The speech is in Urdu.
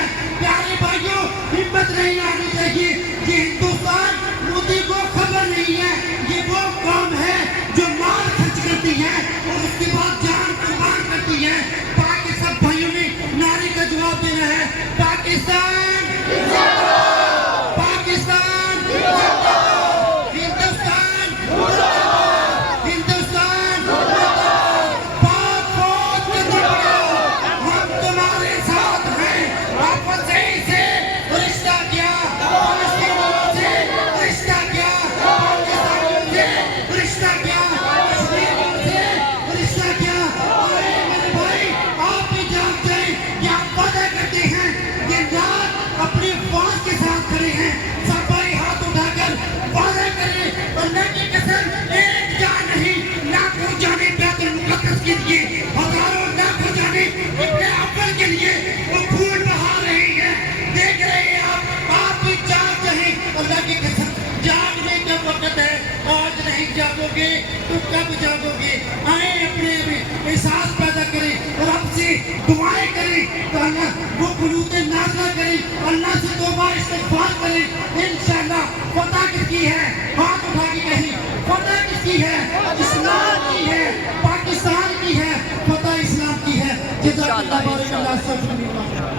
ہے. پیارے بھائیوں ہمت نہیں آنی چاہیے. یہ ہندوستان مودی کو خبر نہیں ہے. یہ وہ قوم ہے جو مال خرچ کرتی ہے اور اس کے بعد جان قربان کرتی ہے. باقی سب بھائیوں نے نعرے کا جواب دینا ہے. پاکستان پاکستان ہندوستان ہندوستان پاک فوج کے دباؤ ہم تمہارے ساتھ ہیں. آپس سے رشتہ کیا فلسطینیوں سے رشتہ کیا پاکستانیوں سے رشتہ کیا کشمیریوں سے رشتہ کیا. ارے میرے بھائی آپ بھی جان جائیں کہ آپ وعدہ کرتے ہیں. یہ رات اپنی فوج کے ساتھ کھڑے ہیں. سب بھائی ہاتھ اٹھا کر وعدہ کریں اللہ کی قسم ایک جان نہیں لاکھوں جانے بیت المقدس کے لیے ہزاروں لاکھوں جانے ابن اول کے لیے وہ پھول بہا رہی ہیں. دیکھ رہے ہیں آپ بھی جاگ جائیں اللہ کی قسم. جاگنے کا وقت ہے. آج نہیں جاگو گے تو کب جاگو گے؟ آئیں اپنے احساس پیدا کریں اور رب سے دعائیں کریں تو اللہ وہ قنوت نازلہ کریں. اللہ سے توبہ استغفار کریں. انشاءاللہ فتح کس کی ہے؟ ہاتھ اٹھا کے کہیں فتح کس کی ہے؟ اسلام کی ہے. پاکستان کی ہے. فتح اسلام کی ہے. جزاک اللہ.